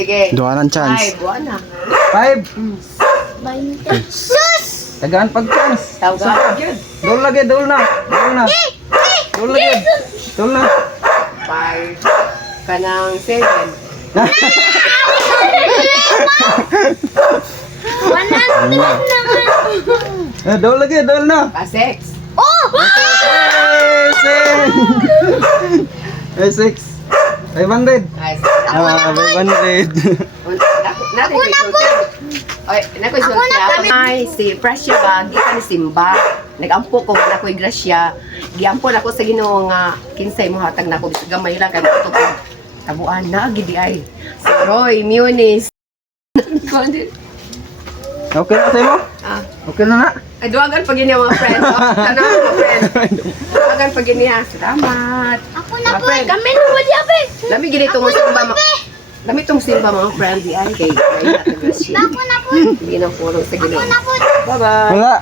sige. Duha ng chance. 5, buwan na. 5. 20. Sus! Tagaan pag chance. Tawag yun. Dol lagi, dol na. Dol na. Dol lagi. Dol na. 5. Kanang 7. 100 naman. Dol lagi, dol na. 6. Oh! Eh, 6. 500. Ay, Ah, 500. natin ko isulti. Oy, nakoy sulti ako. Ay, si Prasya ba, gikan ni Simba. Nagampo ko na ko'y grasya. Giampo na ko sa Ginoo nga kinsay mo hatag na ko bisag gamay lang kay mo tabuan na gidi ay. Si Roy Muniz. Okay na sa'yo mo? Ah, Okay na na. ay duwagan pag yun yung mga friend. Ano mga friend? Duwagan pag yun niya. Salamat. Ako na Mga po. friend. Kami na po diya, be. Lami gini itong Simba. Lami itong Simba mga friend. Di ay kay may hatag grasya. Ako na po. Hindi na puro sa Ginoo. Ako na po. Bye-bye. Wala.